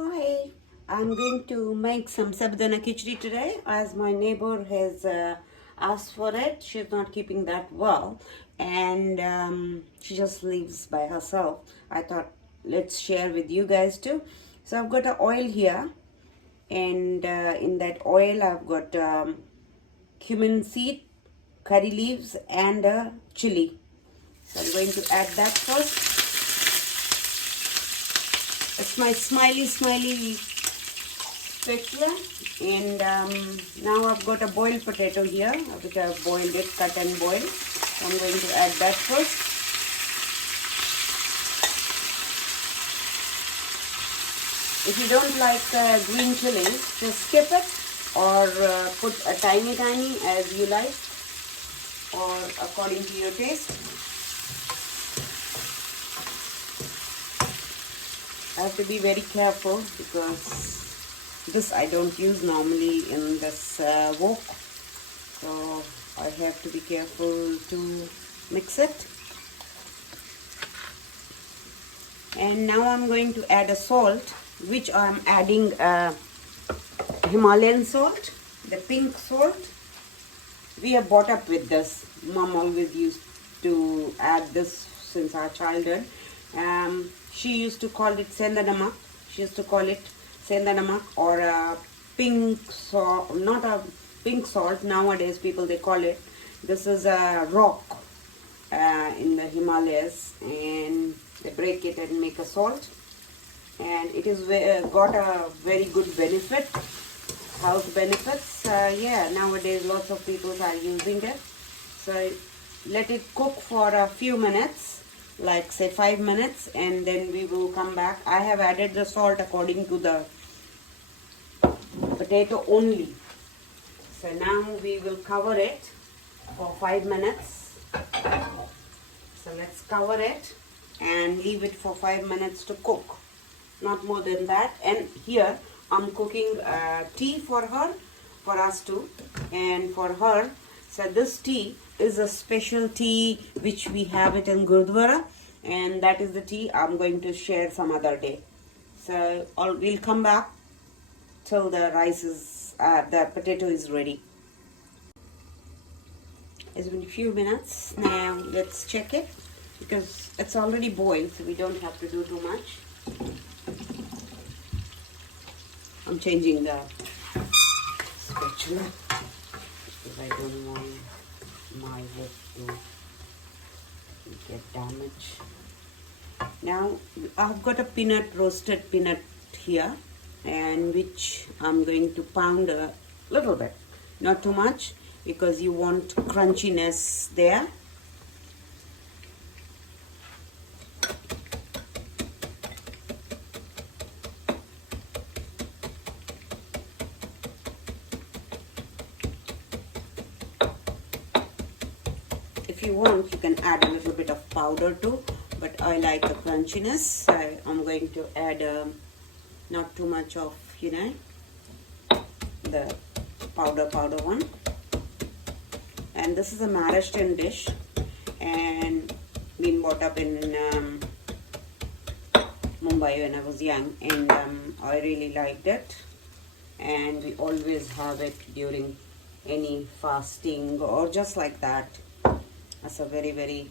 Hi, I'm going to make some Saboodana Khichadi today as my neighbor has asked for it. She's not keeping that well and she just lives by herself. I thought let's share with you guys too. So I've got an oil here and in that oil I've got cumin seed, curry leaves and chilli. So I'm going to add that first. It's my smiley spatula, and now I've got a boiled potato here which I've boiled it, cut and boiled. So I'm going to add that first. If you don't like green chili, just skip it or put a tiny as you like or according to your taste. I have to be very careful because this I don't use normally in this wok, so I have to be careful to mix it. And now I'm going to add a salt, which I'm adding Himalayan salt, the pink salt. We have brought up with this. Mom always used to add this since our childhood. She used to call it sendanamak. She used to call it sendanamak or a pink salt, not a pink salt. Nowadays people they call it. This is a rock in the Himalayas, and they break it and make a salt. And it is got a very good benefit, health benefits. Yeah, nowadays lots of people are using it. So let it cook for a few minutes, like say 5 minutes, and then we will come back. I have added the salt according to the potato only. So now we will cover it for 5 minutes. So let's cover it and leave it for 5 minutes to cook, not more than that. And here I'm cooking tea for her, for us too, and for her. So this tea is a special tea which we have it in Gurdwara, and that is the tea I'm going to share some other day. So we'll come back till the rice is, the potato is ready. It's been a few minutes. Now let's check it because it's already boiled, so we don't have to do too much. I'm changing the spatula because I don't want my wok to get damaged. Now I've got a roasted peanut here, and which I'm going to pound a little bit, not too much because you want crunchiness there. If you want, you can add a little bit of powder too, but I like the crunchiness. So I'm going to add not too much of, the powder one. And this is a Maharashtrian dish and been brought up in Mumbai when I was young, and I really liked it, and we always have it during any fasting or just like that. It's a very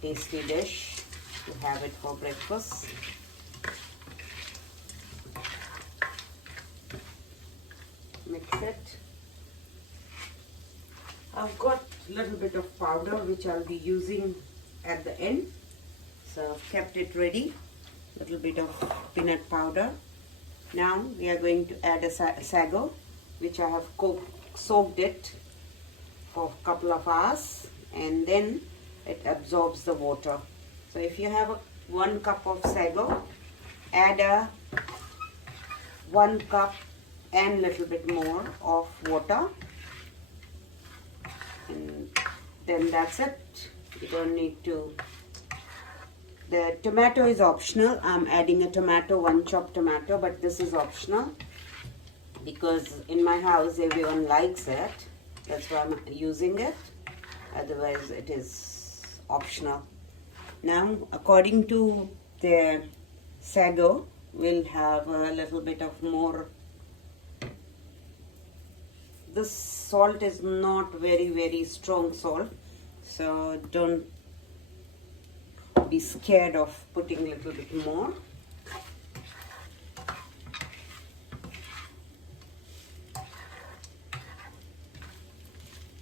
tasty dish to have it for breakfast. Mix it. I've got a little bit of powder which I'll be using at the end. So I've kept it ready. A little bit of peanut powder. Now we are going to add a sago, which I have soaked it for a couple of hours, and then it absorbs the water. So if you have 1 cup of sago, add 1 cup and little bit more of water, and then that's it. You don't need to. The tomato is optional. I'm adding a tomato, 1 chopped tomato, but this is optional because in my house everyone likes it. That's why I'm using it. Otherwise it is optional. Now according to the sago, will have a little bit of more. This salt is not very strong salt, so don't be scared of putting a little bit more.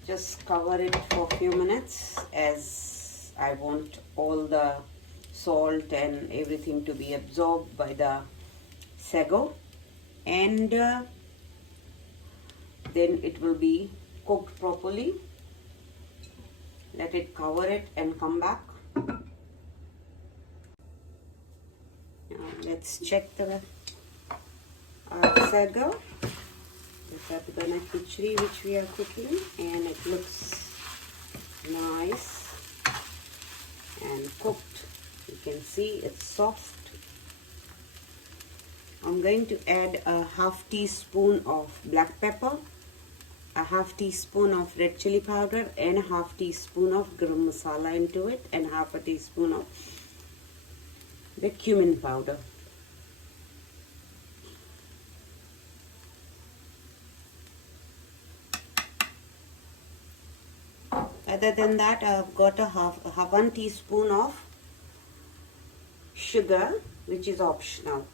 Just cover it for a few minutes, as I want all the salt and everything to be absorbed by the sago, and then it will be cooked properly. Let it cover it and come back. Now let's check the sago, the Saboodana Khichadi which we are cooking, and it looks nice and cooked. You can see it's soft. I'm going to add a half teaspoon of black pepper, a half teaspoon of red chilli powder, and a half teaspoon of garam masala into it, and half a teaspoon of the cumin powder. Other than that, I've got a half 1 teaspoon of sugar, which is optional.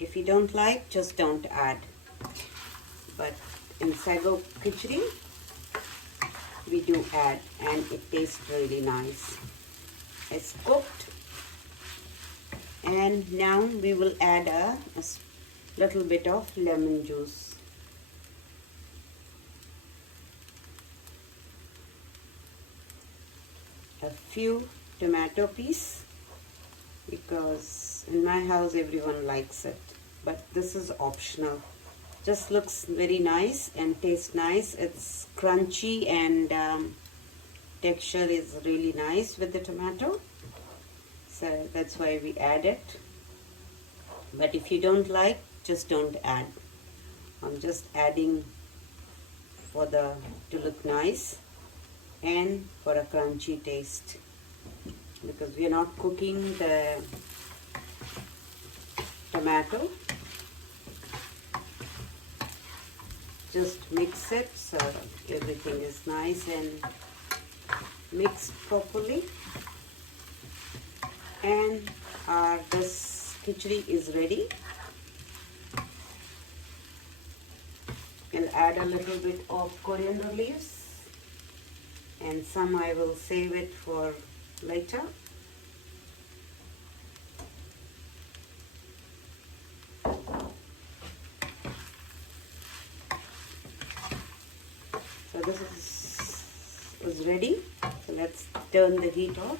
If you don't like, just don't add. But in Sago Khichadi, we do add, and it tastes really nice. It's cooked, and now we will add a little bit of lemon juice. A few tomato pieces, because in my house everyone likes it, but this is optional. Just looks very nice and tastes nice. It's crunchy, and texture is really nice with the tomato, so that's why we add it. But if you don't like, just don't add. I'm just adding to look nice and for a crunchy taste, because we are not cooking the tomato. Just mix it so everything is nice and mixed properly, and this khichdi is ready. I'll add a little bit of coriander leaves, and some I will save it for later. So this is ready. So let's turn the heat off.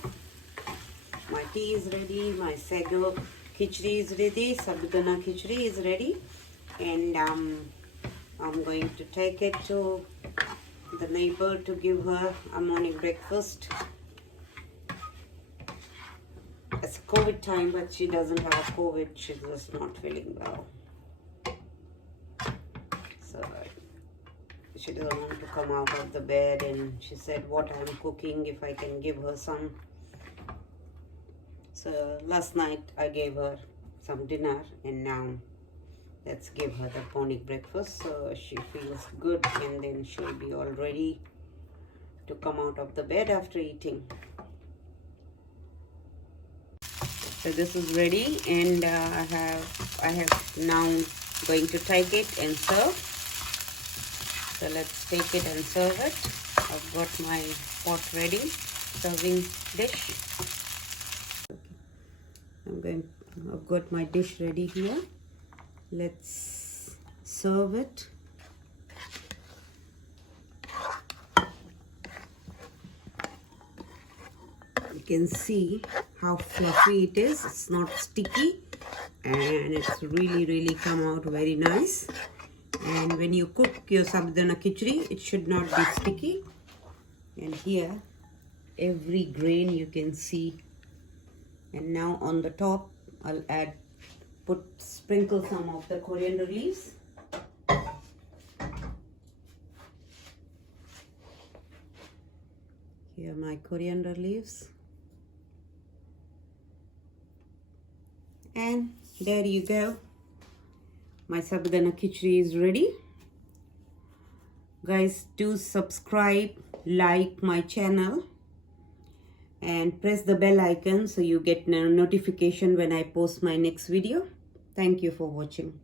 My tea is ready. My Sago Khichadi is ready. Saboodana Khichadi is ready, and I'm going to take it to the neighbor to give her a morning breakfast. It's COVID time, but she doesn't have a COVID. She's just not feeling well. So she doesn't want to come out of the bed, and she said what I'm cooking, if I can give her some. So last night I gave her some dinner, and now let's give her the morning breakfast so she feels good, and then she'll be all ready to come out of the bed after eating. So this is ready, and I have now going to take it and serve. So let's take it and serve it. I've got my pot ready, serving dish. I've got my dish ready here. Let's serve it. You can see how fluffy it is. It's not sticky, and it's really come out very nice. And when you cook your Saboodana Khichadi, it should not be sticky. And here, every grain you can see. And now on the top, I'll sprinkle some of the coriander leaves. Here are my coriander leaves. And there you go. My Saboodana Khichadi is ready. Guys, do subscribe, like my channel, and press the bell icon so you get a notification when I post my next video. Thank you for watching.